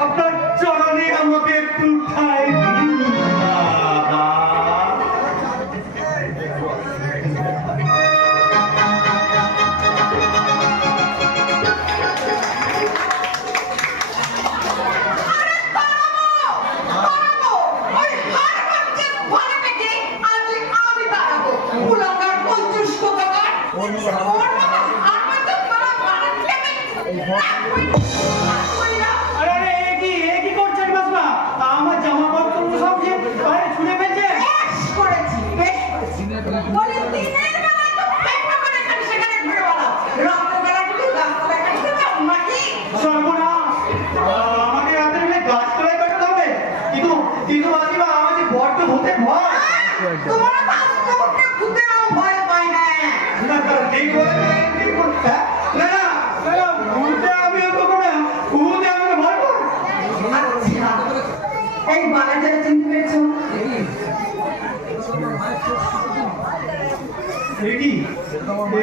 আপনার চরণে আমাকে একটু ঠাই দিন।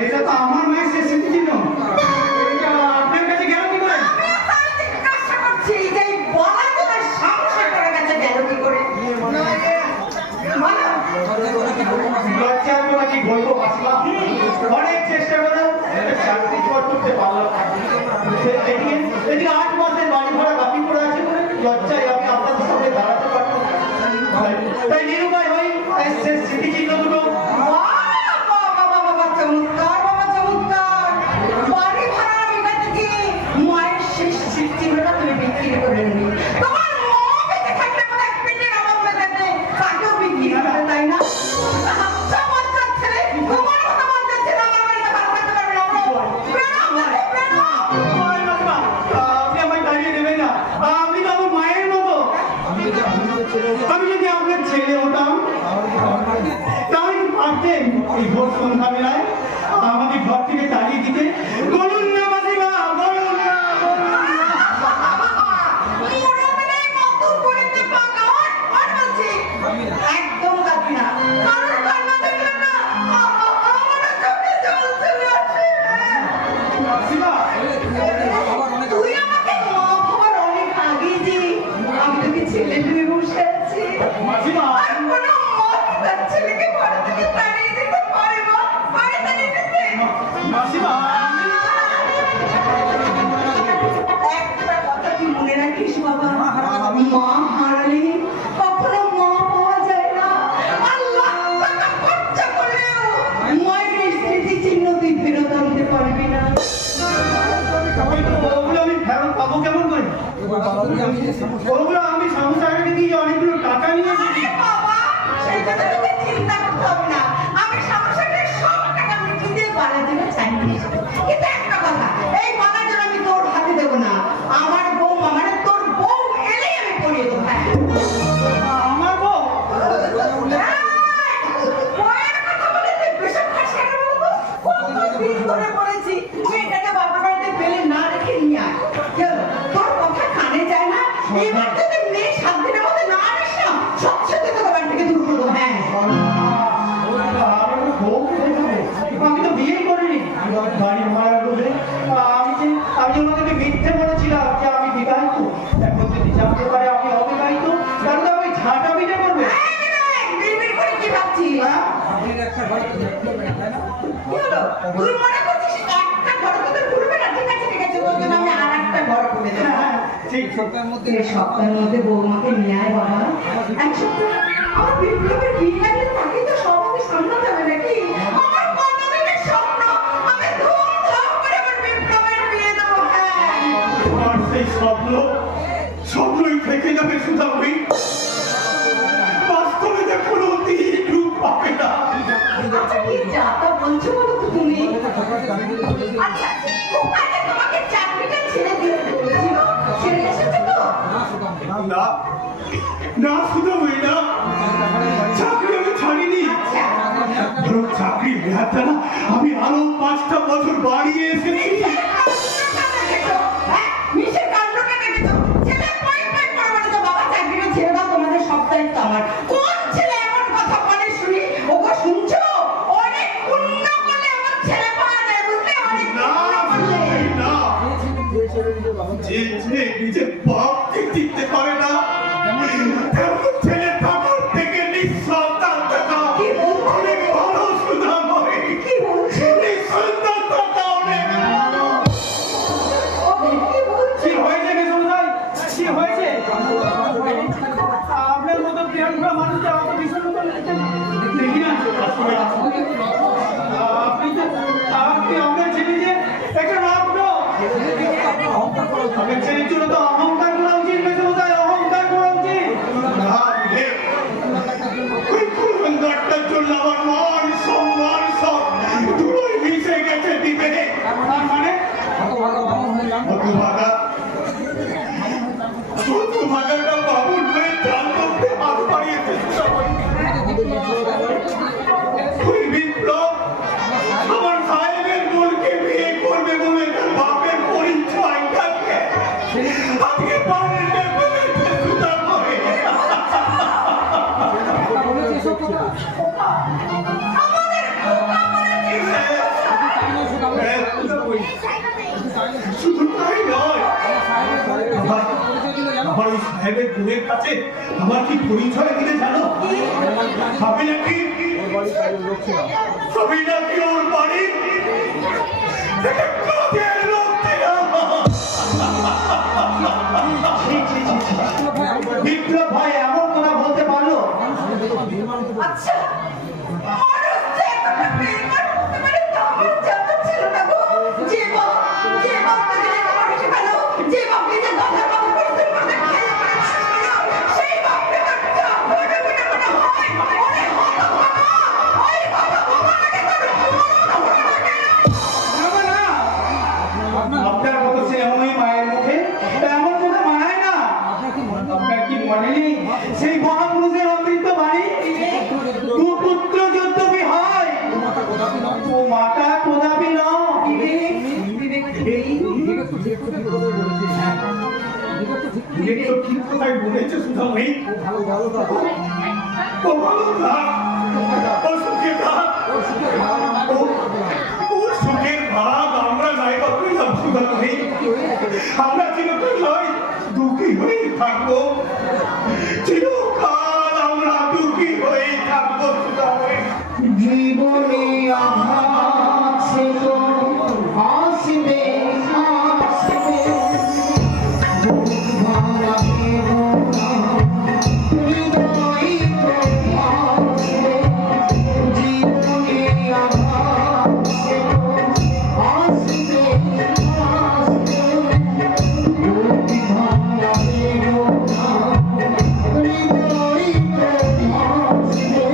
এটা তো আমার মায়ের শেষ স্মৃতি ছিল। আপনার কাছে গেল কি করে? অনেক চেষ্টা করে চাকরি করতে পারলাম। এদিকে 8 মাসের বাড়ি ভাড়া বাকি পড়ে আছে বলে লজ্জায় আমি আপনাদের সামনে দাঁড়াতে পারবো না। তাই নিরুপায় হই শেষ স্মৃতি চিহ্ন দুটো আমি যদি আপনার ছেলে হতাম তাহলে পারতেন এই ভোর সন্ধ্যাবেলায় আমাকে ঘর থেকে তাড়িয়ে দিতে। বলুন না মাসিমা, বলুন না। একদম কাঁদবি না, তুই আমাকে মা হওয়ার অনেক আগে যে আমি তোকে ছেলে ধুয়ে বসে আছি। আর কোনো মা কি তার ছেলেকে ঘরে থেকে তাড়িয়ে দিতে পারে? পারে তাড়িয়ে দিতে? একটা কথা তুই মনে রাখিস বাবা, মা হারালে কখনো মা পাওয়া যায় না। আল্লাহ টাকা খরচা করলেও মায়ের স্মৃতি চিহ্ন তুই ফেরত আনতে পারবি না। আমি ফেরত পাবো কেমন করে? ওগুলো আমি সংসারে দিয়ে অনেকগুলো টাকা নিয়ে এসেছি। বাবা, সেই কথা তোকে চিন্তা করতে হবে না। আমি সংসারের সব টাকা মিটিয়ে দিয়ে বাড়ার জন্য চাই নিয়ে এসেছি। কিন্তু একটা কথা, এই বাড়ার জন্য আমি তোর হাতে দেবো না। আমার বউ মানে তোর বউ এলেই আমি পড়িয়ে দেবো। আমার বউ? বউয়ের কথা বলে তুই বেশি খাসি কেন বলবো? কতদিন ধরে পড়েছি মেয়েটাকে বাবার বাড়িতে ফেলে না রেখে নিয়ে আয়। তোর কথা কানে যায় না? এবার যদি মেয়ে 7 দিনের মধ্যে না আনিস না, সবসাথে তোকে বাড়ি থেকে দূর করবো। হ্যাঁ, আমি তো বিয়েই করিনি। বাড়ি ভাড়া বলে আমি ওনাদেরকে মিথ্যে বলেছিলাম যে আমি বিবাহিত। এখন যদি জানতে পারে আমি অবিবাহিত তাহলে তো আমি ঝাঁটা পিঠে করবে। বিড়বিড় করে কি ভাবছিস? কি হলো? তুই মনে করছিস একটা ঘর তোদের ঘুরবে না? ঠিক আছে ঠিক আছে, তোর জন্য আমি আর একটা ঘর করে দেবো। ঠিক সপ্তাহের মধ্যে বৌমাকে নিয়ে আয় বাবা। এক সপ্তাহ আমার বিপ্লবের বিয়ে লাগলে তাকে তো সবাইকে সামলাতে হবে নাকি? আমার কতদিনের স্বপ্ন, আমি ধুমধাম করে আমার বিপ্লবের বিয়ে দেবো। হ্যাঁ, আর সেই স্বপ্নই থেকে যাবে শুধু আমি। বাস্তবে কোনো দিন রূপ পাবে না। আচ্ছা কি যাতা বলছো বলো তো তুমি? আচ্ছা কোথায় তোমাকে চাকরিটা ছেড়ে দিতে বলেছিল? ছেড়ে এসেছো তো? না না, শুধু না, চাকরি আমি ছাড়িনি। বরং চাকরি মেয়াদটা না আমি আরো 5টা বছর বাড়িয়ে এসেছি। আমার কোন ছেলে এমন কথা বলে শুনি? ওগো শুনছো? অনেক পুণ্য করলে আমার ছেলে পাওয়া যায়, বুঝলে? অনেক না যে যে নিজের বাপকে চিনতে পারে না তেমন ছেলে থাকার থেকে নিঃসন্তান থাকা অনেক ভালো সুধাময়। কি বলছেন? নিঃসন্তান থাকা অনেক ভালো। কি বলছেন? কি হয়েছে মেসমশাই? কি হয়েছে? আপনার মতো প্রিয়াঙ্কা মানুষটা অত ভীষণ মতো দেখি না। আপনি আপনার ছেলে যে একটা রাখলো আপনার ছেলের জন্য তো অহংকার করা উচিত মেসমশাই, অহংকার করা উচিত। না রে, ওই কুলঙ্গারটার জন্য আমার মান সম্মান সব ধুলোয় মিশে গেছে দিবে। তার মানে হতভাগা হতভাগাটা বাবুর হয়ে জাল করতে হাত বাড়িয়েছে সুধাময়। ওই বিপ্লব আমার সাহেবের বোনকে বিয়ে করবে বলে তার বাপের পরিচয়টাকে আজকে পাল্টে ফেলেছে সুধাময়। শুধু তাই নয়, আমার ওই সাহেবের বোনের কাছে আমার কি পরিচয় দিলে জানো? আমি নাকি ওর বাড়ি থেকে কাজের লোক ছিলাম। ছি, ছি, ছি, ছি। বিপ্লব ভাই এমন কথা বলতে পারলো? আচ্ছা, মানুষ যে এতটা বেইমান হতে পারে তা আমার জানা ছিল না গো। যে বাপ নিজেকে মানুষ বানালো, যে বাপ নিজের দাদার মতো পরিশ্রম করে খেয়ে পরে খাওয়ালো, সেই বাপকে তার চাপ বড় বড় মনে হয়। ওরে হতভাগা, ওই হতভাগাকে তো রক্ষা লাগে না। না, না, আপনার মতো স্নেহময়ী মায়ের মুখে এমন কথা মানায় না। আপনার কি মনে নেই সেই মহাপুরুষের অমৃত বাণী, কুপুত্র যদ্যপি হয় ও মাতা কদাপি ন। বিবেক তো ঠিক কথাই বলেছে সুধাময়ী। ও ভালো থাক, ও সুখে থাক। ওর সুখের ভাগ আমরা নাই বা পেলাম সুধাময়ী। আমরা চিরকাল নয় দুঃখী হয়ে থাকবো, চিরকাল আমরা দুঃখী হয়ে থাকবো সুধাময়ী। জীবনে আসে তো আসবে আসবে বুক ভাঙা বেদনা হৃদয় তো আসবে। জীবনে আসে তো আসবে আসবে বুক ভাঙা বেদনা হৃদয় তো আসবে।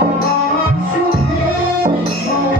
আমার সুখের সময়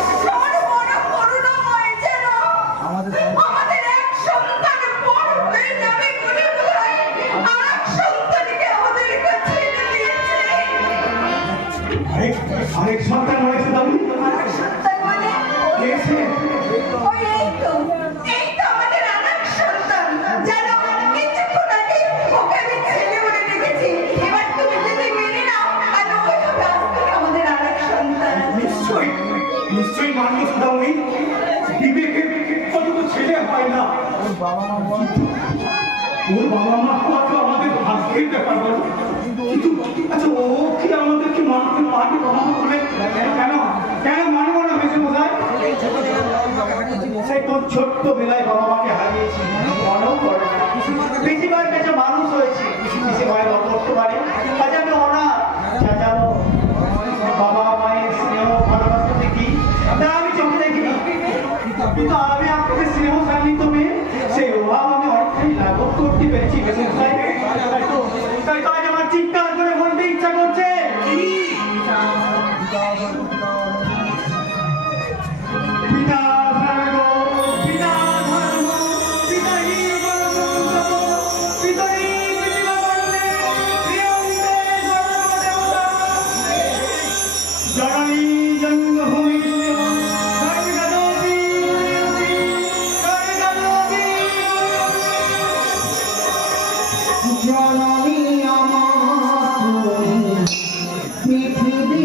ঈশ্বর বড় করুণাময় যেন আমাদের এক সন্তান বড় হয়ে যাবে বলে বোধহয় আরেক সন্তানকে আমাদের কাছে এনে দিয়েছে। আরেক সন্তান হয়েছে সুধাময়ী। আরেক সন্তান মানে কে সে? এই তো আমাদের আরেক সন্তান। জানো, কিছুক্ষণ আগে ওকে আমি ছেলে বলে ডেকেছি। এবার তুমি যদি মেনে নাও, তাহলে ওই হবে আজকে আমাদের আরেক সন্তান। নিশ্চয়ই নিশ্চয়ই মানব সুধাময়ী। বিবেকের কত তো ছেলে হয় না, ওর বাবা মা হওয়া তো আমাদের ভাগ্যের ব্যাপার বলো। কিন্তু আচ্ছা ও কি আমাদেরকে মানতে পারবে বাবা মা বলে? কেন কেন মানব না মেসমশাই? সেই তোর ছোট্ট বেলায় বাবা মাকে হারিয়েছি, মনেও করে না। পিসিমার কাছে মানুষ হয়েছি, পিসিমায়ের অপত্য বাড়ি আজ আমি অনাথ। বাবা মায়ের কিন্তু আমি আপনাকে স্নেহ সান্নিধ্য পেয়ে সেই অভাব আমি অনেকটাই লাঘব করতে পেরেছি মেসমশাই। তাই তো আজ আমার চিৎকার করে বলতে ইচ্ছা করছে, পিতা ধর্ম, পিতা ধর্ম, পিতাই পরমব্রহ্ম, পিতরি পৃথিবী বন্দে, প্রিয়ন্তে সর্বদেবতা। জননী জন্মভূমিষ্য স্বর্গলোকে স্বর্গলোকে জননী আমার পৃথিবী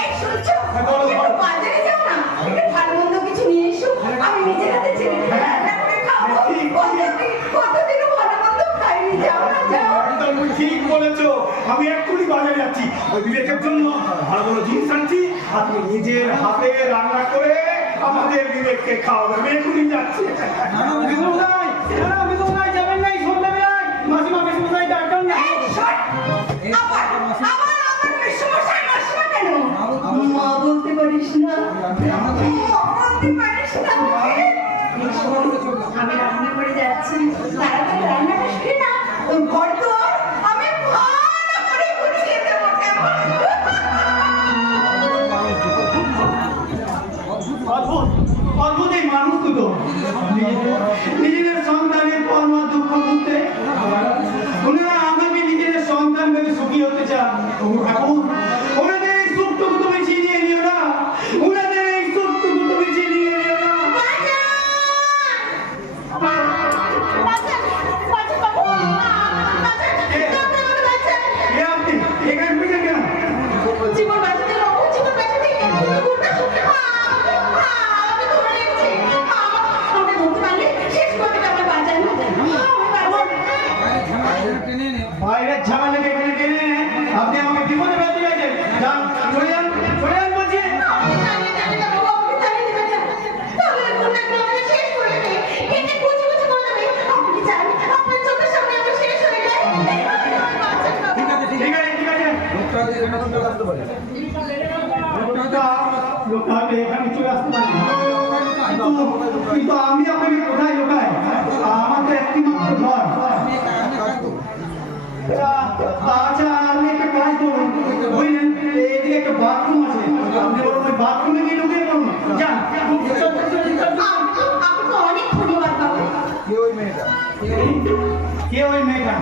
এই শুনছো? একটু বাজারে যাও না, একটু ভালো মন্দ কিছু নিয়ে এসো। আমি নিজের হাতে ছেলেকে রান্না করে খাবো। কতদিনও ভালো মন্দ খাইনি। যাও না, যাও। তুমি ঠিক বলেছো, আমি এক্ষুনি বাজারে যাচ্ছি, ওই বিবেকের জন্য ভালো ভালো জিনিস আনছি, আর তুমি নিজের হাতে রান্না করে আমাদের বিবেককে খাওয়াবে। আমি এক্ষুনি যাচ্ছি। মেসমশাই, মেসমশাই যাবেন নাই সন্ধ্যাবেলায়, মাসিমা মেসমশাই ডাক্তার না। এই শোন, আবার আমার মেসমশাই মাসিমা কেন? মা বলতে পারিস না? মা বলতে পারিস না? এই শোন, আমি রান্না করে যাচ্ছি, তাড়াতাড়ি রান্নাটা সেরে না, তোর ঘর দুয়ার আমি ভালো করে গুছিয়ে দেবো, কেমন? অদ্ভুত অদ্ভুত এই মানুষ দুটো নিজেদের সন্তানের পরম দুঃখ বুঝতে ওনারা আমাকে নিজেদের সন্তান ভেবে সুখী হতে চান। এখন ওনাদের এই সুখটুকু তুমি চিনিয়ে নিও না, ওনাদের এই সুখটুকু তুমি চিনিয়ে নিও না। এ আপনি এখানে বুঝে কেন? জীবন বাঁচাতে রকম জীবন বাঁচাতে গুণটা শুনতে আমি ধরে রেখেছি। আমাকে ধরতে পারলে শেষ করতে আমার বাঁচান। বাইরের ঝামেলাকে এখানে টেনে এনে আপনি আমাকে বিপদে ফেলতে চাইছেন। যান, চলে যান, চলে যান বলছি। ঠিক আছে, ঠিক আছে। লোকটা হয়তো এখানে চলে আসতে পারে, কিন্তু আমি আপনাকে কোথায় লোকাই? আমার তো একটি মাত্র ঘর। আচ্ছা, আপনি একটা কাজ করুন, বুঝলেন, এদিকে একটা বাথরুম আছে, আপনি বরং ওই বাথরুমে গিয়ে ঢুকে পড়ুন। যান। অনেক ধন্যবাদ বাবু। কে ওই মেয়েটা?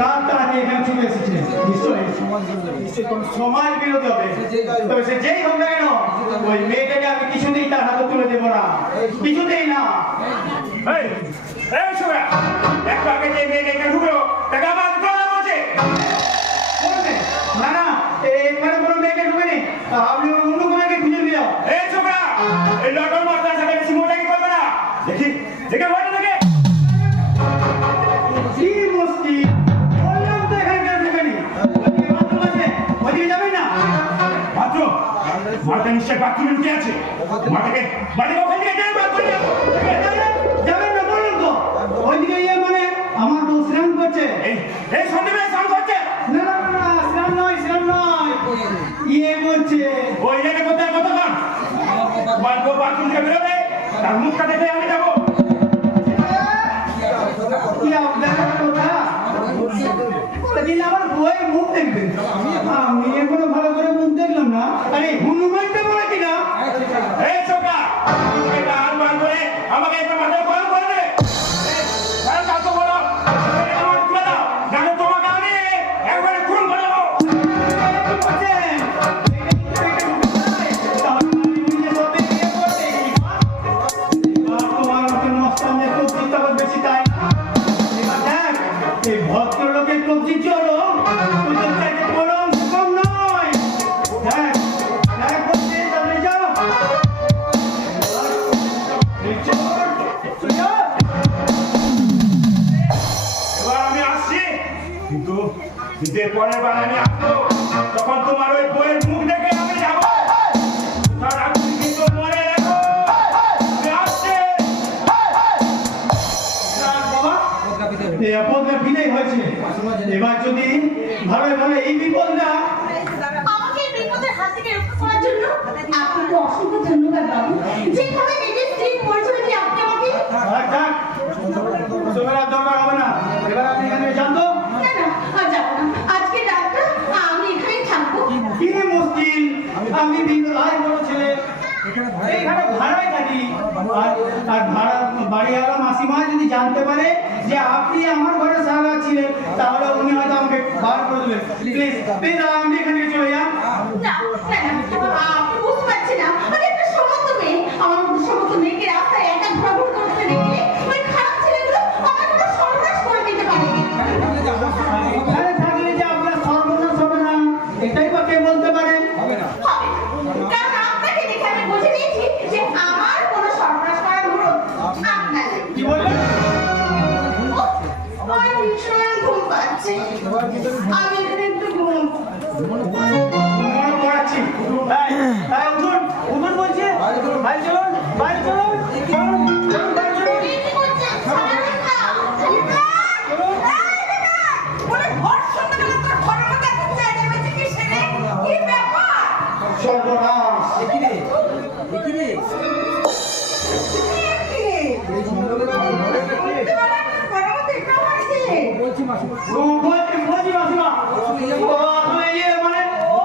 কার তাড়াতে এখানে চলে এসেছে? নিশ্চয়ই কোনো সমাজ বিরোধী হবে। তবে সে যেই হোক না কেন, ওই মেয়েটাকে আমি কিছুতেই তার হাতে তুলে দেবো না, কিছুতেই না। এই, এই শোনা, একটু আগে যে মেয়েটা এখানে ঢুকলো, তাকে আমার তোলা বলছে। কোন মেয়ে? না না, এখানে কোনো মেয়েকে ঢুকেনি, আপনি অন্য কোনো মেয়েকে খুঁজে নিয়ে যাও। এই ছোকরা, এই লটর মাস্টার সাথে বেশি মোটাকি করবে না। দেখি, দেখে ভয়টা দেখে। কি মুশকিল, বললাম তো এখানে কেউ ঢুকেনি। ওদিকে বাথরুম আছে, ওদিকে যাবেন না? বাথরুম? মাটা নিশ্চয় বাথরুমে ঢুকে আছে। মাটাকে বাড়ি ওখান থেকে টেনে বার করে দাও। যাবেন না বললাম তো, ওইদিকে গিয়ে বাথরুমে বেরোবে তার মুখটা দেখে আমি যাবো। কি আপনার কথা? সেদিন আমার বই মুখ দেখবেন, আমি এখনো ভালো করে মুখ দেখলাম না। আরে হনুমানটা বলে কিনা এই চোখা এটা আর বার করে আমাকে একটা মাথায় গরম করে দে। আরে কাজ তো বলো আমার তুলে দাও, জানো তোমাকে আমি একবারে খুন করে দেবো। ভদ্রলোকের কবজি চলো বরং কম নয়। হ্যাঁ হ্যাঁ বলছে তাহলে যাও। এবার আমি আসছি, কিন্তু শীতের পরের বার আমি আসবো তখন তোমার ওই বইয়ের মুখ দেখে আমি যাবো। তার আগে কিন্তু মনে রেখো আমি আসছি। বিদায় হয়েছে, এবার যদি ভালো ভালো এই বিপদটা আমাকে এই বিপদের হাত থেকে রক্ষা করার জন্য আপনাকে অসংখ্য ধন্যবাদ বাবু। যেভাবে নিজের স্ত্রী পরিচয় দিয়ে আপনি আমাকে তোমার আর দরকার হবে না। এবার আপনি এখানে জানতো না না আর যাবো না, আজকে রাতটা আমি এখানেই থাকবো। কি মুশকিল, আমি বিবাহ বড় ছেলে এইখানে ভাড়ায় থাকি। আর ভাড়া বাড়িওয়ালা মাসিমা যদি জানতে পারে যে আপনি আমার ঘরে সারা ছিলেন তাহলে উনি হয়তো আমাকে বার করে দেবেন। প্লিজ প্লিজ আপনি এখানে চলে যান। না না না, আপনি বুঝতে পারছি না, আমি একটা সমস্ত মেয়ে, আমার মতো সমস্ত মেয়েকে রাস্তায় একা ঘোরাঘুরি করতে দেখলে ওই খারাপ ছেলেগুলো আমার মতো সর্বনাশ করে দিতে পারে। এখানে থাকলে যে আপনার সর্বনাশ হবে না এটাই বা কে বলতে পারে? হবে, কারণ আপনাকে দেখে আমি বুঝে নিয়েছি যে আমার কোনো সর্বনাশ করার অনুরোধ আপনার। কি বলবেন? আমার ভীষণ ঘুম পাচ্ছে, আমি এখানে একটু ঘুমবো। মনে করাচ্ছি। তাই উঠুন উঠুন বলছে। ভাই চলুন বাইরে চলুন চলুন চলুন বাইরে চলুন। কি করছেন? ছাড়েন না। ওরে ঘর সন্ধ্যাবেলা তোর ঘরের মধ্যে একটা চেঁচামেচি কিসের রে? কি ব্যাপার? সর্বনাশ। কি রে? সন্ধ্যাবেলা তোর ঘরের মধ্যে এটা হয়েছে? বলছি মাসিমা বাবা আসলে ইয়ে মানে ও,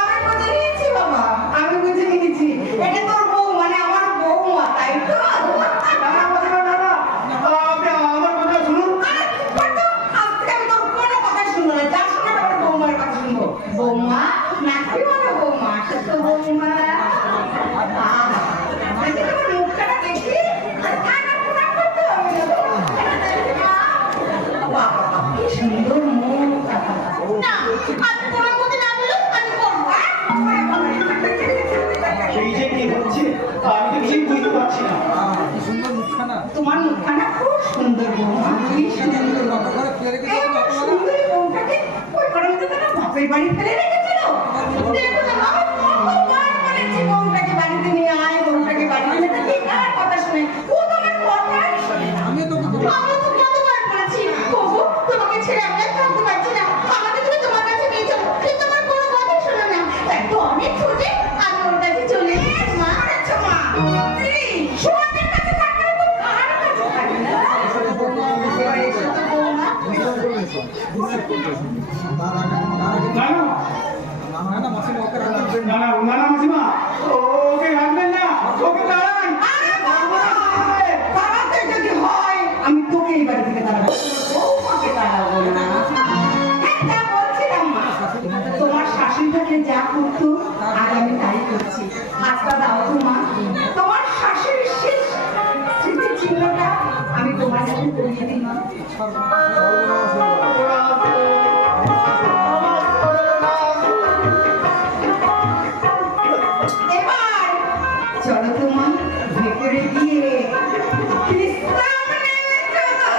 আমি বুঝে নিয়েছি বাবা, আমি বুঝে নিয়েছি। এটা তোর বউ, মানে আমার বউমা, তাই তো? না না মাসিমা না না আপনি আমার কথা শুনুন। আজকে আমি তোর কোনো কথা শুনবো না, যা শোনার আমার বৌমার কথা শুনবো। বৌমা নাকি বলো বৌমা, সে তো বৌমা। আজকে তোমার মুখটা দেখি, আর কানা কোনা করতে হবে না তো। বাবা, কি সুন্দর মুখ। না, আমি তোমার মধ্যে না বলো, আমি করবো, হ্যাঁ? এই যে কি হচ্ছে আমি তো ঠিক বুঝতে পারছি না। তোমার মুখখানা খুব সুন্দর বৌমা, কি সুন্দর। এই আমার সুন্দরী বউটাকে ওই ঘরের মধ্যে তারা বাপের বাড়ি ফেলে রেখেছিল। দেখো না, আমি কতবার বলেছি বউটাকে বাড়িতে নিয়ে আয়, বউটাকে বাড়িতে নিয়ে আয়, ঠিক কার কথা শুনে? ও তো আমার কথাই শোনে না। আমি তো কতবার বলেছি, বাবু, তোমাকে ছেড়ে আমি আর থাকতে পারছি না, আমাকে তুমি তোমার কাছে নিয়ে চলো, কিন্তু আমার কোনো কথাই শোনো না। তাই তো অনেক খুঁজে আমি ওর কাছে চলে এসেছি। মা, আচ্ছা মা, এই সোনাদের কাছে থাকলে তো কার কাছে থাকবে না? এবার এসো তো বৌমা। না না মাসিমা ওকে রাখবেন না, ওকে দাঁড়ান। আরে বাবা, তাড়াতে যদি হয়, আমি তোকে এই বাড়ি থেকে তাড়াবো, বৌমাকে তাড়াবো না। হ্যাঁ, তা বলছিলাম মা, তোমার শাশুড়িটাকে যা করতো আজ আমি তাই করছি। হাতটা দাও তো মা, তোমার শাশুড়ির শেষ স্মৃতি চিহ্নটা আমি তোমার কাছে পরিয়ে দিই মা। এবার চলো তো মা, ভেতরে গিয়ে বিশ্রাম নেবে চলো।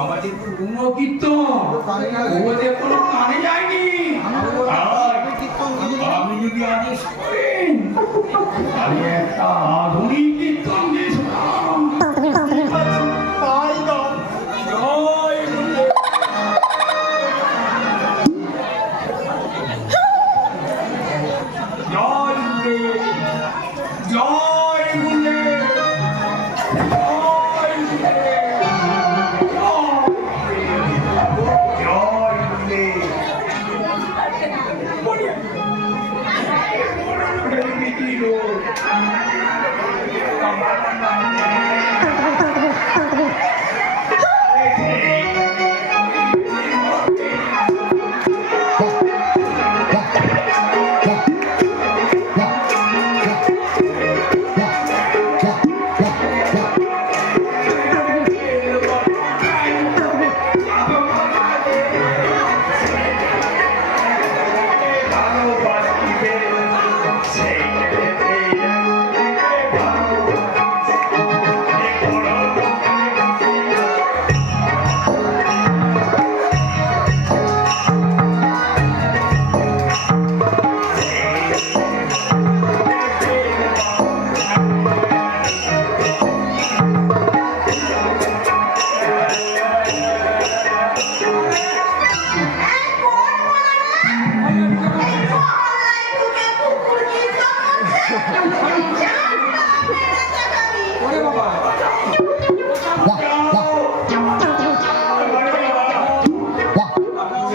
আমাদের পুরনো কীর্তন ওদের কোনো কানে যায়নি। আপনি যদি আদেশ করেন আমি একটা আধুনিক কীর্তন দিয়ে শোনাম। তাই দাও। জয় গুরু। জয় গুরু। জয় গুরু।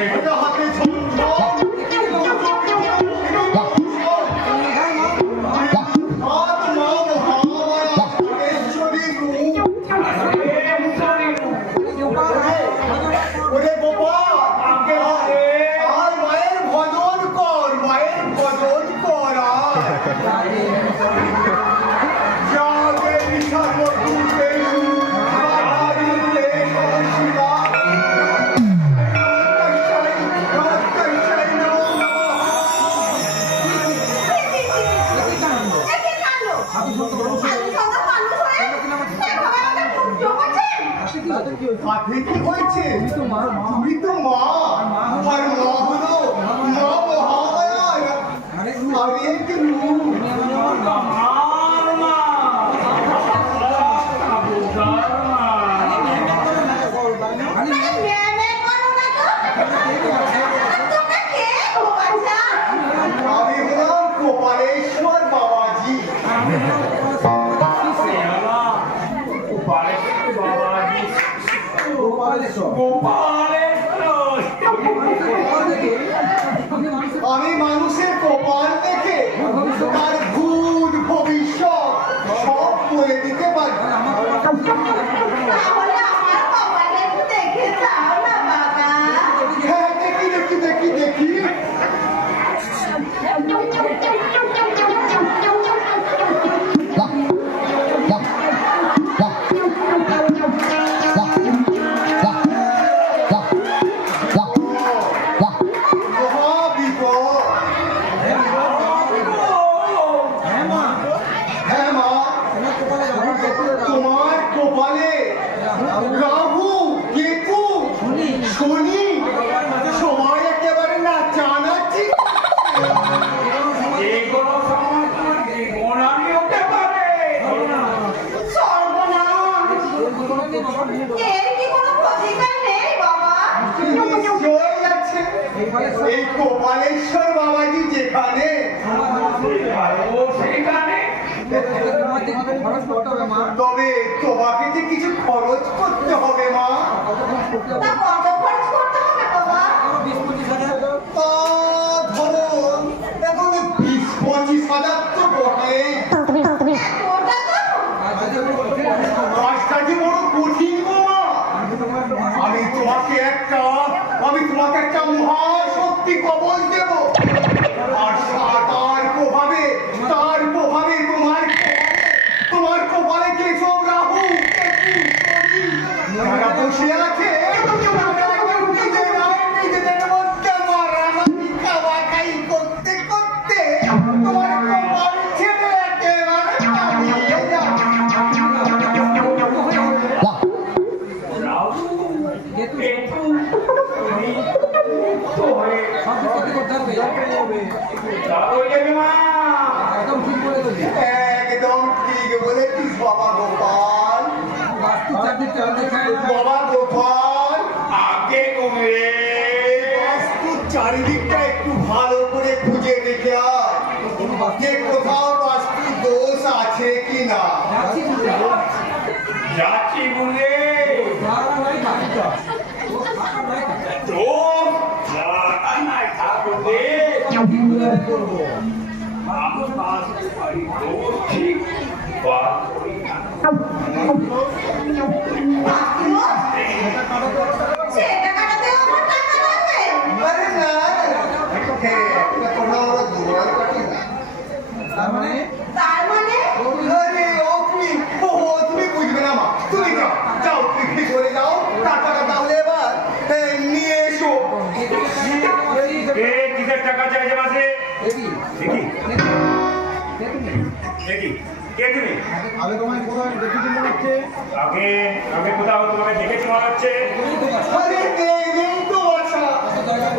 এটা হাতে ঝনঝন। হাত মা মহামায়া ঈশ্বরী রূপ। ওরে গোপাল, আর মায়ের ভজন কর, মায়ের ভজন কর। যাবে বিশাল রূপেষু, বাধারি ক্লেশ শিবা। আপনি কি হয়েছে? তুমি তো মা, আর মা হলো মা মহামায়া। আর এক রূপ। আমি হলাম গোপালেশ্বর বাবাজি। আমি মানুষের কপাল দেখে তার ভূত ভবিষ্যৎ সব বলে দিতে পারি। হ্যাঁ, দেখি দেখি দেখি দেখি। মহাবিপদ। হ্যাঁ মা, তোমার কপালে রাহু কেতু শনি সবাই একেবারে নাচানাচি। যেকোনো সময় তোমার জীবনানি হতে পারে। নিশ্চয়ই আছে। এই গোপালেশ্বর বাবাজি যেখানে সেখানে তবে তোমাকে যে কিছু খরচ করতে হবে মা। ধরো এখন 20-25,000 তো বটে। কাজটা যে বড় কঠিন গো মা। আমি তোমাকে একটা মহাশক্তি কবল দেব। আর তার প্রভাবে তোমার কপালে যেসব রাহু কেতু শনি যারা বসে আছে বাবা গোপাল আগে কমে চারিদিকটা একটু ভালো করে খুঁজে দেখে আয় যে কোথাও বাস্তু দোষ আছে কিনা। যাচ্ছি গুনে তো নাই ঠাকুরে ঠিক বা সেটা কাটাতেও আমার টাকা লাগবে। আরে না একটা কথা আমরা দুবার কাটি না। তার মানে আরে তুমি বুঝবে না মা, তুমি যাও যাও বিক্রি করে যাও টাকাটা তাহলে এবার নিয়ে এসো। কে কিসের টাকা চাইছে মাসে দেখি কে তুমি আগে তোমায় কোথায় দেখেছি মনে হচ্ছে? আগে আগে কোথাও তোমাকে দেখেছি মনে হচ্ছে আরে নেই তো আচ্ছা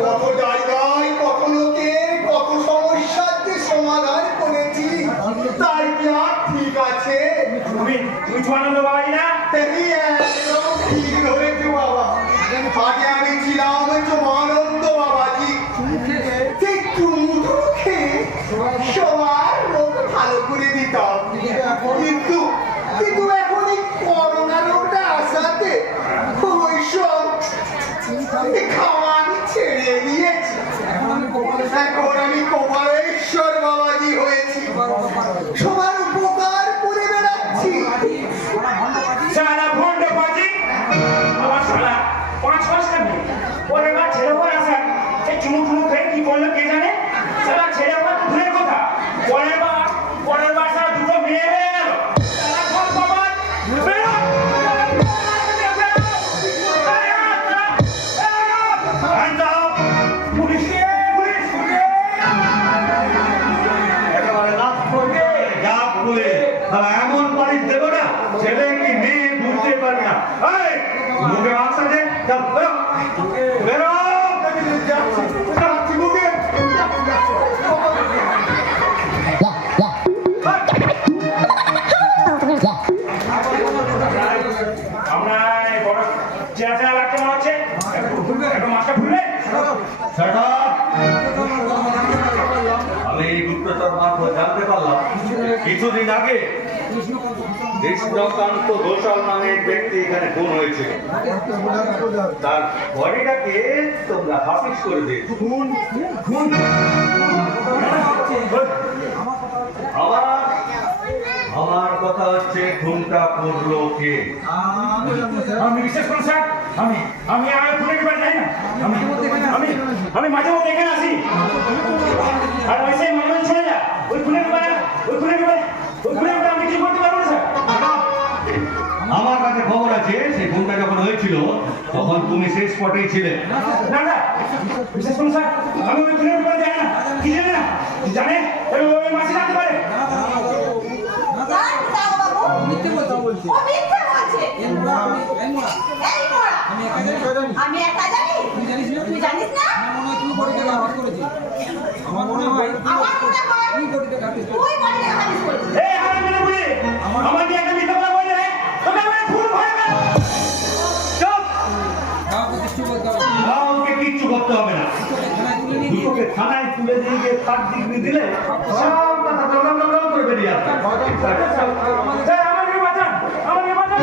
কত জায়গায় কত লোকের কত সমস্যার যে সমাধান করেছি তাই কি আর ঠিক আছে? তুমি চুয়ানন্দ বাবাজি না এই একদম ঠিক ধরেছো বাবা। আগে আমি ছিলাম চমানন্দ বাবাজি, সেই চুমুটো খেয়ে সবার রোগ ভালো করে দিতাম। কিন্তু কিন্তু এখন এই করোনা রোগটা আসাতে ওইসব খাওয়া আমি ছেড়ে দিয়েছি। এখন আমি কপালেশ্বর বাবাজি হয়েছি, সবার উপকার করে বেড়াচ্ছি। সারা ভন্ড পাজি আমার সারা 5 মাসটা নেই ওরে মা ছেলে পর আসা এই চুমু খেয়ে কি করলো কে জানে সারা ছেলে পর দূরের কথা পরের বার সারা দুটো মেয়ে হয়ে গেল সারা ঘর বাবা বেরো এমন বাড়ি দেবো না ছেলে কি মেয়ে বুঝতে পারবে না। মুখে মাংস আছে বেরো যাচ্ছি মুখে। আমরা বড় চেনা লাগতে মনে হচ্ছে একটু মাছটা খুলবে আমি এই গুপ্তচর মারফত জানতে পারলাম কিছুদিন আগে কৃষ্ণকান্ত ঘোষাল নামে এক ব্যক্তি এখানে খুন হয়েছিল। তার বডিটাকে তোমরা হাফিজ করে দিয়েছো। আমার কথা হচ্ছে খুনটা করলো কে? আমি বিশেষ করুন স্যার আমি আর খুলে দিবার যাই না আমি মাঝে মধ্যে এখানে আসি আর ওইসে মনে চলে যা ওই খুলে দিবার আমি কি করতে পারবো না স্যার। আমার কাছে খবর আছে সেই খুনটা যখন হয়েছিল তখন তুমি সেই স্পটেই ছিলে। না বিশেষ করুন স্যার আমি ওই খুলে দিবার যাই না কি জানে না জানে ওই মাসি জানতে পারে আমি একা জানি, তুই জানিস না? আমার মনে হয় তুই বডিতে কাটিস করেছিস। এই হারামির বুড়ি আমার নিয়ে একটা মিথ্যা কথা বলে তবে আমি খুন হয়ে গেল। চুপ কাউকে কিচ্ছু করতে হবে না। দুটোকে থানায় তুলে দিয়ে গিয়ে 7 ডিগ্রি দিলে সব কথা দম করে বেরিয়ে আসবে। স্যার আমাকে বাঁচান আমাকে বাঁচান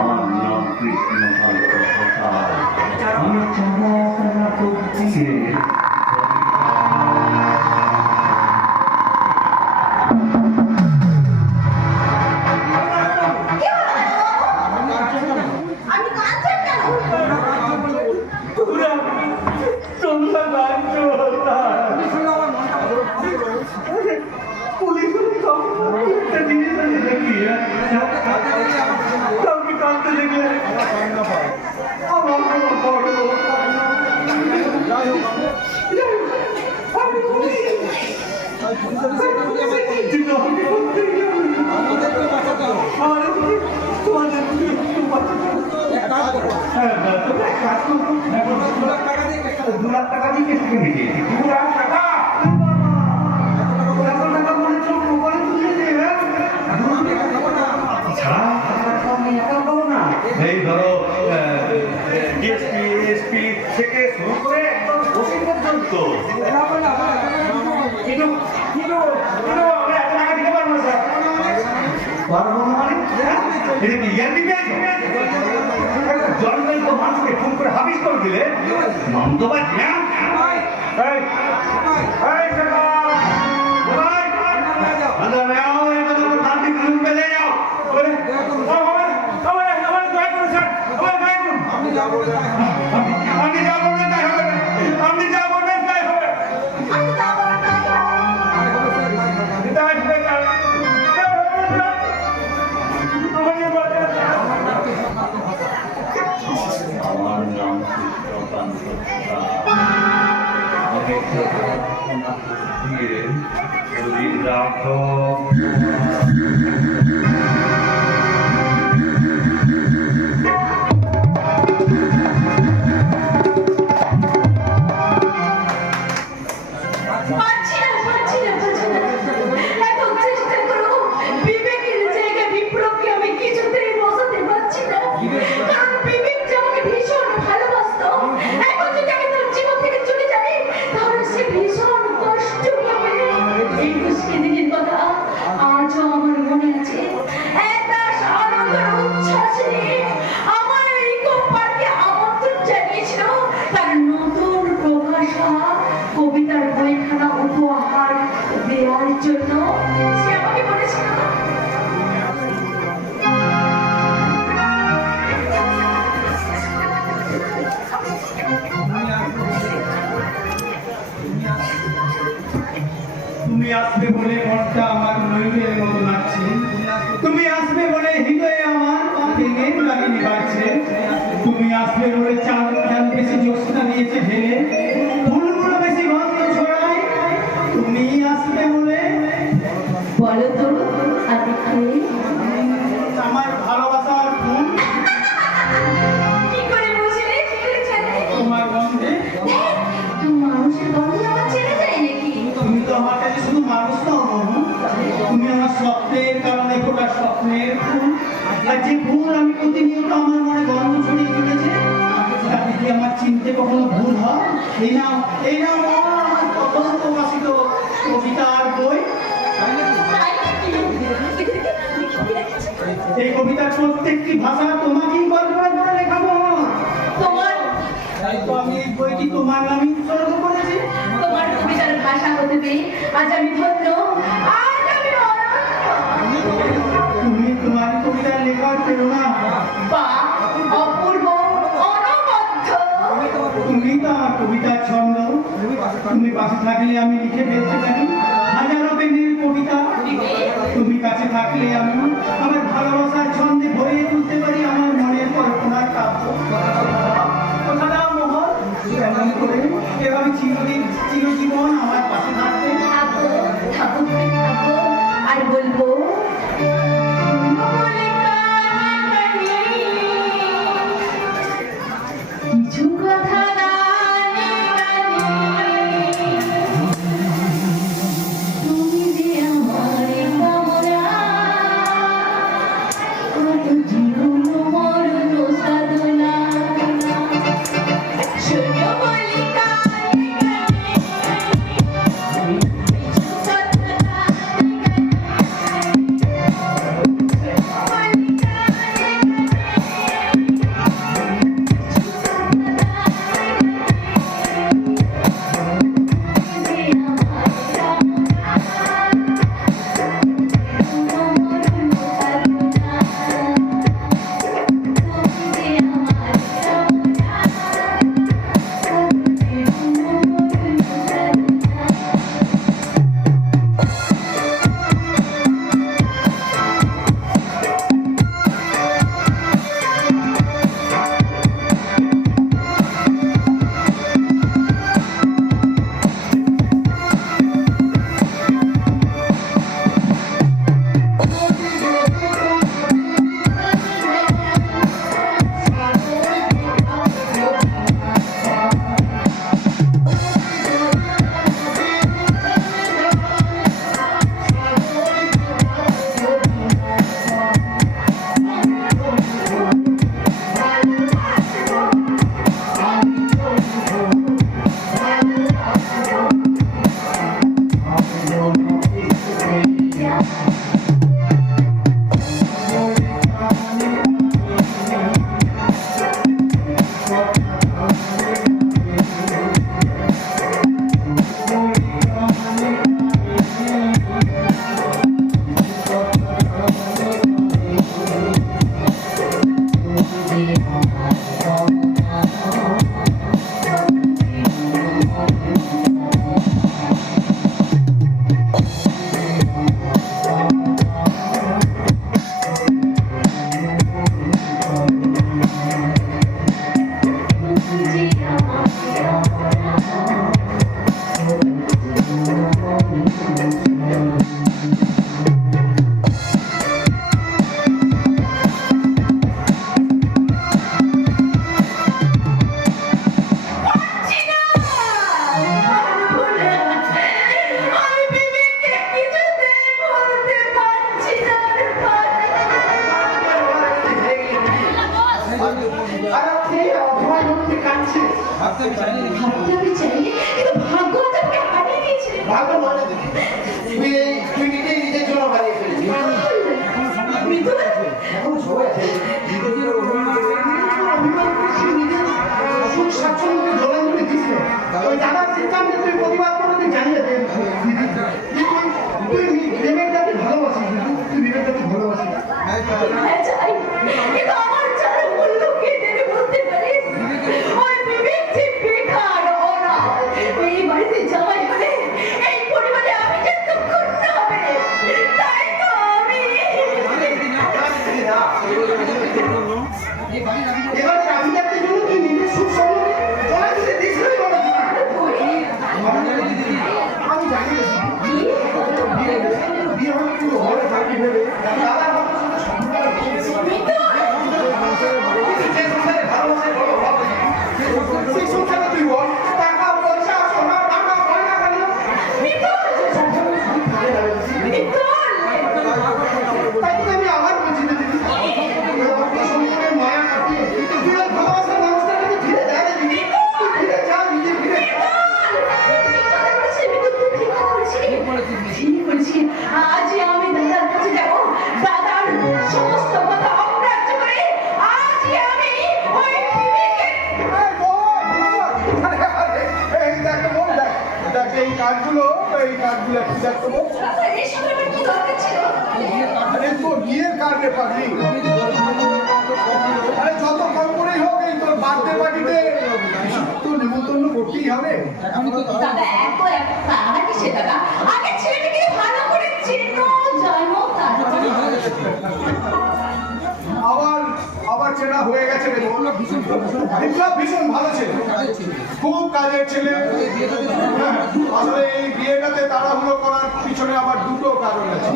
আমার নাম কৃষ্ণকান্ত ঘোষাল। আমি চারা করছি আমি কাঁদছি কেন? তোমরা রাজ্য পুলিশ একটা জিনিস আছে দেখি কাউকে কাঁদতে দেখলে আমার বড় $2 লাখ টাকা দিয়ে কেসকে মিটিয়েছি। 2 লাখ টাকা কিন্তু আমরা এত টাকা দিতে পারবো না স্যার। পারবো না মানে? এটা কি ইয়ার্কি পেয়েছো? জন্মের তো মানুষকে খুন করে হাবিস করে দিলে মন্তবাদ জ্ঞান এই, এই সরকার! ভাই! अंदर में आओ ये तो शांति रूम में ले जाओ বলে, আমার দয়া করুন স্যার, আমার দয়া করুন। আপনি যা বলবেন আপনি যা বলবেন তাই হবে, আপনি যা বলবেন তাই হবে। আমি যাবো না, তাই হবে। তাই হবে, তাই হবে। আমাকে বলতে হবে। আমার নাম কৃষ্ণকান্ত আমাকে দিয়ে শরীর রাখো পারছি না। এত চেষ্টা করেও বিবেকের জায়গায় বিপ্লবকে আমি কিছুতেই বসাতে পারছি না। কারণ বিবেক যে আমাকে ভীষণ ভালোবাসতো, এখন যদি আমি তার জীবন থেকে চলে যাই, তাহলে সে ভীষণ কষ্ট পাবে। এই সেদিনের কথা আজও আমার মনে আছে। একটা আনন্দের উচ্ছ্বাস নিয়ে আমার এই পার্কে আমন্ত্রণ জানিয়েছিল তার নতুন প্রকাশা কবিতার বইখানা উপহার দেওয়ার জন্য। সে আমাকে বলেছিল তুমি আসবে বলে মনটা আমার নৈবের মতো লাগছে, তুমি আসবে বলে হৃদয়ে আমার প্রেমের লাগিনি বাড়ছে, তুমি আসবে বলে চাঁদ বেশি জ্যোৎস্না দিয়েছে ঢেলে, ফুলগুলো বেশি গন্ধ ছড়ায়, তুমি আসবে বলে বলো তো আমি কে? আমার ভালোবাসার ফুল কি করে বুঝলে? কি করে জানলে? তোমার গন্ধে। মানুষের গন্ধে আমার চেনা যায় নাকি? তুমি তো আমার কাছে শুধু মানুষ নও মোহন, তুমি আমার স্বপ্নের কারণে ফোটা স্বপ্নের ফুল, আর যে ফুল আমি প্রতিনিয়ত আমার মনে গন্ধ ছড়িয়ে চলেছে, তাতে কি আমার চিনতে কখনো ভুল হয়? এই নাও আমার প্রথম প্রকাশিত কবিতার বই। তাই নাকি? এই কবিতার প্রত্যেকটি ভাষা তোমাকেই কল্পনা করে লেখাবো। তোমার তাই তো আমি এই বইটি তোমার নামে উৎসর্গ করেছি। তোমার কবিতার ভাষা হতে পেরে আজ আমি ধন্য, আজ আমি অনন্য। তুমি তোমার কবিতার লেখার প্রেরণা, বা অপূর্ব অনবদ্য। তুমি তো আমার কবিতার ছন্দ, তুমি পাশে থাকলে আমি লিখে ফেলতে পারি হাজারো পেনের কবিতা, তুমি কাছে থাকলে আমি আমার ভালোবাসার ছন্দে ভরিয়ে তুলতে পারি আমার মনের কল্পনার কাব্য। কথা দাও মোহন, এমন করে এভাবে চিরজীবন আমার পাশে থাকতে। থাকো থাকো থাকো আর বলবো কিছু কথা গানে গানে তুই বিবেকটাকে ভালোবাসিস, তুই বিবেকটাকে ভালোবাসিস। হ্যাঁ চাই, কিন্তু আমার যারা মূল্য কে দেবে বলতে পারিস? ওই বিবেক যে বেকার অনাথ, এই বাড়িতে জামাই হলে এই পরিবারে আমি যে দুঃখ করতে হবে, তাই তো আমি এবার আমি থাকতে জন্য তুই নিজের সুখ সম্বন্ধে বলে দিতে দিছিলি বলে দিবি। আমি জানি না বিয়ে হলে তুই ঘরে থাকবি ভেবে দাদা আমার সঙ্গে সম্পর্ক যে সংসারে ভালোবাসে বড় অভাব নেই। সেই সংসারে তুই বল টাকা পয়সা সোনা টাকা পয়সা খালি তাই তো আমি আবার বলছি না দিদি সম্পর্কে মায়া কাটিয়ে তুই ওই ভালোবাসার মানুষটার কাছে ফিরে যা রে দিদি, তুই ফিরে যা দিদি, ফিরে যা। আজই আমি দাদার কাছে যাব, দাদার সমস্ত কথা অগ্রাহ্য করে আজই আমি ওই বিবেকের এই দেখ বোন, দেখ এই কার্ডগুলো একটু দেখ তো বোন। এসবের আবার কি দরকার ছিল? আরে তোর বিয়ের কার্ড রে পাগলি। আরে যত কম করেই হোক এই তোর বার্থডে পার্টিতে তো নিমন্ত্রণ করতেই হবে। দাদা এত তারা কিসে দাদা? আগে ছেলেটাকে ভালো করে চেনো জানো তারপরে আবার চেনা হয়ে গেছে রে বোন। বিপ্লব ভীষণ ভালো ছেলে, খুব কাজের ছেলে। হ্যাঁ, আসলে এই বিয়েটাতে তাড়াহুড়ো করার পিছনে আমার দুটো কারণ আছে।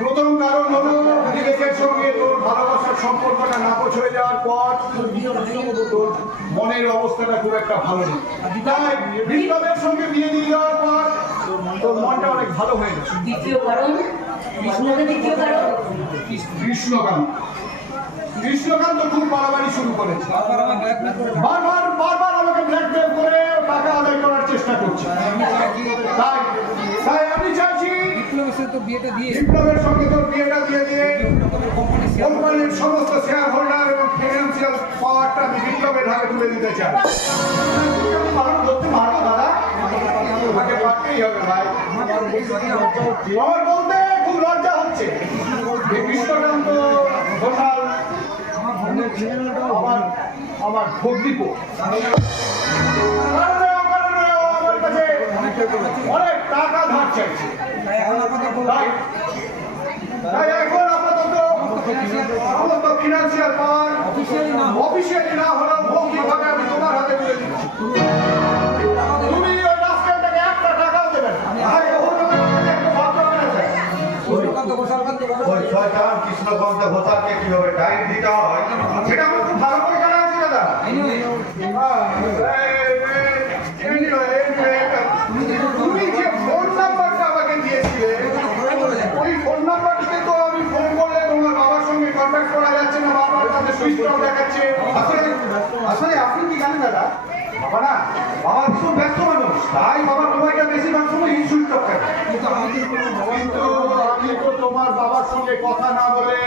প্রথম কারণ হলো বিবেকের সঙ্গে তোর ভালোবাসার সম্পর্কটা নাকচ হয়ে যাওয়ার পর তোর মনের অবস্থাটা খুব একটা ভালো নেই। তাই বিপ্লবের সঙ্গে বিয়ে দিয়ে দেওয়ার পর তোর মনটা অনেক ভালো হয়ে গেছে। দ্বিতীয় কারণ বিষ্ণুকে দ্বিতীয় কারণ কৃষ্ণকান্ত খুব বাড়াবাড়ি শুরু করেছে। বারবার আমাকে ব্ল্যাকমেল করে টাকা আদায় করার চেষ্টা করছে। তাই আমি চাইছি বিপ্লবের সঙ্গে তোর বিয়েটা দিয়ে দিয়ে কোম্পানির সমস্ত শেয়ার হোল্ডার এবং ফিনান্সিয়াল পাওয়ারটা আমি বিপ্লবের হাতে তুলে দিতে চাই। পালন করতে পারো দাদা। তোমাকে পারতেই হবে ভাই। আমার বলতে খুব লজ্জা হচ্ছে যে কৃষ্ণকান্ত ঘোষাল আমার ভগ্নিপ আমার কাছে অনেক টাকা ধার চাইছে। তাই এখন আপাতত সমস্ত ফিনান্সিয়াল পাওয়ার অফিসিয়ালি না হলেও মৌখিকভাবে আমি তোমার হাতে তুলে দিচ্ছি। তুমি ওই রাস্তাটাকে একটা টাকাও দেবে না। ভাই ওর একটু ভাবতে হবে না স্যার। ওই শয়তান কৃষ্ণকান্ত ঘোষালকে কিভাবে ডাইট দিতে হয় সেটা আমার খুব ভালো করে জানা আছে দাদা। তুমি যে ফোন নাম্বারটা আমাকে দিয়েছিলে ওই ফোন নাম্বারটিতে তো আমি ফোন করলে তোমার বাবার সঙ্গে কন্ট্যাক্ট করা যাচ্ছে না, বাবার তাদের সুইচ অফ দেখাচ্ছে। আসলে আপনি কি জানেন দাদা, বাবা ভীষণ ব্যস্ত মানুষ, তাই বাবার মোবাইলটা বেশিরভাগ সময় ইনসুইচ অফ থাকে। কিন্তু আমি তো তোমার বাবার সঙ্গে কথা না বলে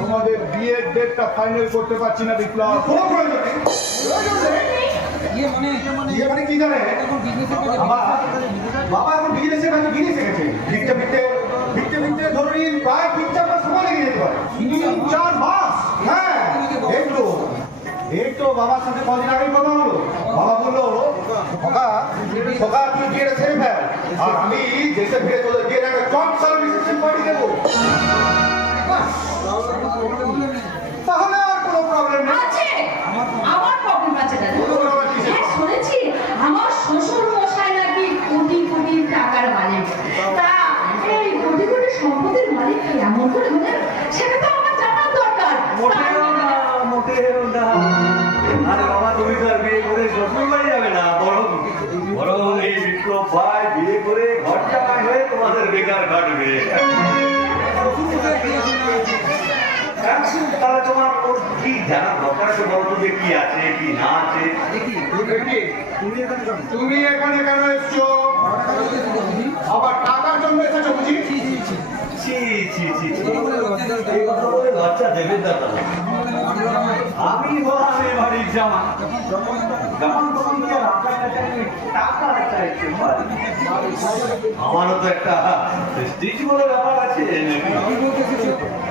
তোমাদের বিয়ের ডেটটা ফাইনাল করতে পারছি না বিপ্লব। কোনো প্রয়োজন নেই। ইয়ে মানে কি জানে বাবা এখন বিজনেসের কাছে বিদেশে গেছে। ভিটতে ধরুন প্রায় 3-4 মাস সময় লেগে যেতে পারে। 3-4 মাস? হ্যাঁ এই তো বাবার সাথে কদিন আগেই কথা হলো। বাবা বললো খোকা তুই বিয়েটা সেরে ফেল, আর আমি দেশে ফিরে তোদের বিয়ের একটা জব সার্ভিসেশন পার্টি দেবো। তাহলে আর কোনো প্রবলেম নেই। আছে আমার প্রবলেম আছে দাদা। হ্যাঁ শুনেছি আমার শ্বশুর মশাই নাকি কোটি কোটি টাকার মালিক। তা এই কোটি কোটি সম্পত্তির মালিক কেমন করে হলেন সেটা তো আমার জানার দরকার। মোটেও না। আরে বাবা তুমি তো আর বিয়ে করে শ্বশুর বাড়ি যাবে না, বরং এই বিপ্লব ভাই বিয়ে করে ঘর জামাই হয়ে তোমাদের বেকার কাটবে। তাহলে তোমার ওর কি জানার দরকার আছে বলো তো, যে কি আছে কি না আছে। তুমি এখানে কেন এসছো? আবার টাকার জন্য এসেছো বুঝি? ছি ছি ছি ছি, এই কথা বলে লজ্জা দেবেন দাদা। আমি হলাম এ বাড়ির জামা, জামান কি আর আপনার কাছে আমি টাকা চাইছি ভাই। আমারও তো একটা স্টিচ বলে ব্যাপার আছে নাকি?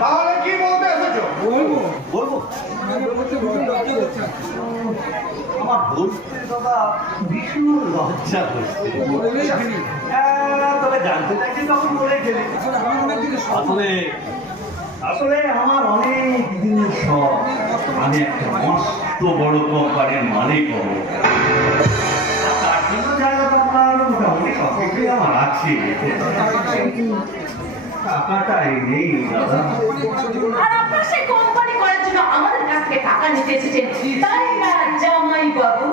তাহলে কি বলতে এসেছো? বলবো আমার বলতে দাদা ভীষণ লজ্জা করছে। তবে জানতে চাইছি তখন বলে গেলি। আসলে আসলে আমার অনেক দিনের শখ, আমি একটা মস্ত বড় কোম্পানির মালিক হব। তার জন্য জায়গাটা আপনার মোটামুটি সব কিছুই আমার আছে, টাকাটাই নেই দাদা। আর আপনার সেই কোম্পানি করার জন্য আমাদের কাছ থেকে টাকা নিতে এসেছেন, তাই না জামাই বাবু?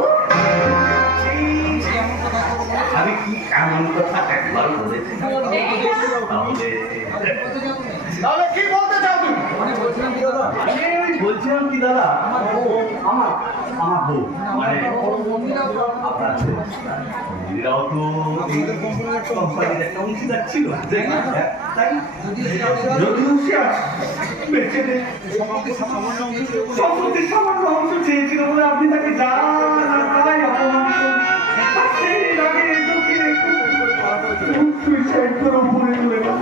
আমি কি এমন কথা একবার বলেছি? তাহলে কি বলতে চাও তুমি? আমি বলছিলাম কি দাদা, আমার আমার বউ মানে আপনার এরাও তো এই কোম্পানির একটা অংশীদার ছিল, তাই যদিও সে বেঁচে নেই, সম্পত্তির সামান্য অংশ চেয়েছিল বলে আপনি তাকে যান আর তাই অপমান করলেন। সেই রাগে দুঃখে সুইসাইড করে মরে গেলেন।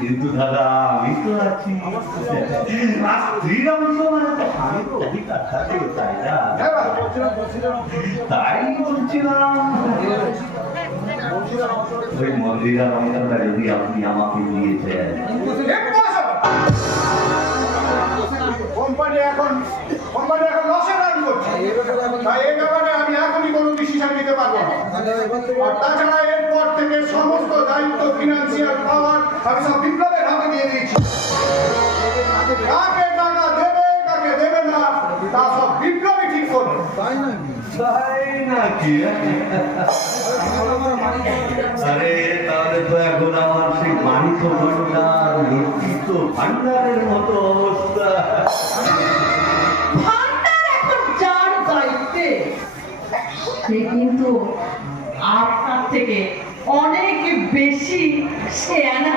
কিন্তু দাদা আমি তো আছি, স্ত্রীর অংশ মানে তো আমি তো অধিকার থাকে, তাই না? তাই বলছিলাম ওই মন্দিরা অংশটা যদি আপনি আমাকে দিয়েছেন। কোম্পানি এখন লসে রান করছে, তাই এই ব্যাপারে আমি এখনই কোনো ডিসিশন নিতে পারবো না। আর তাছাড়া এরপর থেকে সমস্ত দায়িত্ব, ফিনান্সিয়াল পাওয়ার আমি সব বিপ্লবের হাতে দিয়ে দিয়েছি। কাকে টাকা দেবে কাকে দেবে না তা সব বিপ্লবই ঠিক করবে। তাই নাকি? আরে তাহলে তো এখন আমার সেই মানিক ভান্ডার, লজ্জিত ভান্ডারের মতো অবস্থা। ভান্ডার এখন যার দায়িত্বে, সে কিন্তু আপনার থেকে অনেক বেশি শেয়ানা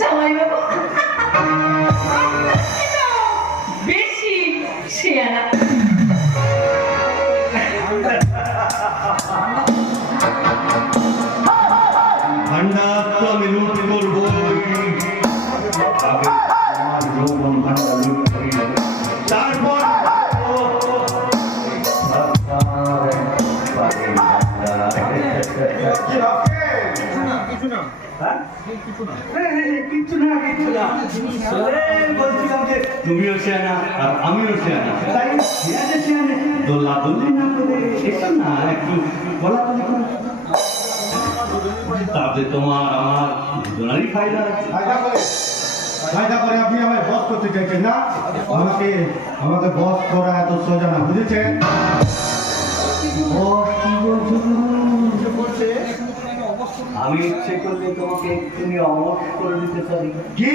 জামাই বাবু, আপনার থেকেও বেশি শেয়ানা। ভান্ডার তো আমি লুট করবই, আগে আমার যৌবন ভান্ডার লুট করি, তারপর তুমিও শেয়ানা আর আমিও শেয়ানা, তাই শেয়ানে শেয়ানে দোল্লা দোল্লি না করে এসো না একটু বলাবলি করো, তাতে তোমার আমার দুজনেরই ফায়দা আছে। ফায়দা করে আপনি আমায় বস করতে চাইছেন না? আমাকে বস করা এত সোজা না, বুঝেছেন? বস কি বলছো? আমি ইচ্ছে করলে তোমাকে এক্ষুনি অমর করে দিতে পারি। কি?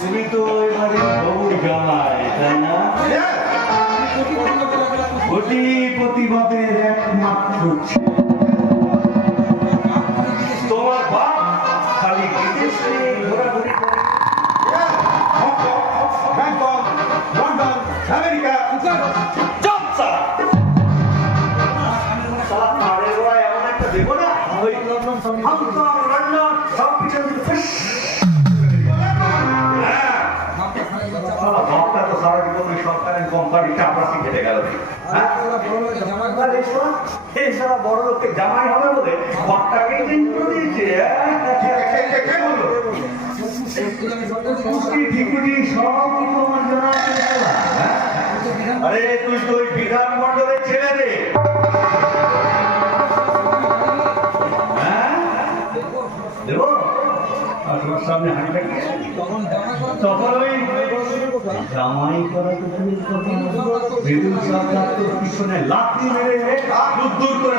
তুমি তো এবারে বউর জামাই, তাই না? কোটি প্রতিবাদের একমাত্র ছেলে। তোমার বাপ খালি বিদেশে ঘোরাঘুরি করে। ব্যাংকক, লন্ডন, আমেরিকা, চুপ সালা! সালা পাড়ের গোড়া এমন একটা দেবো না, ওই হংকং, লন্ডন সব পিছনে ফিস। বাপটা তো সারা জীবন ওই সরকারের কোম্পানি চাপরাশি খেতে গেল। এই সারা বড় লোককে জামাই হবে বলে ঘরটাকেই চেঞ্জ করে দিয়েছে। কে বললো? ঠিকুটি সব তোমার জানা আছে। আরে তুই তো ওই বিধানমন্ডলের ছেলে রে। হ্যাঁ দেবো তোমার সামনে হাঁড়িটা তখন ওই জামাই করা তো বেদুল সাহেব তোর পিছনে লাথি মেরে দূর করে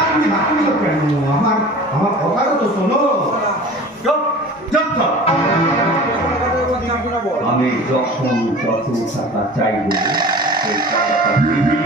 আপনি হাঁটুলো কেন? আমার কথাটা তো শোনো। আমি যখন যত টাকা চাইব সেই টাকাটা দিবি।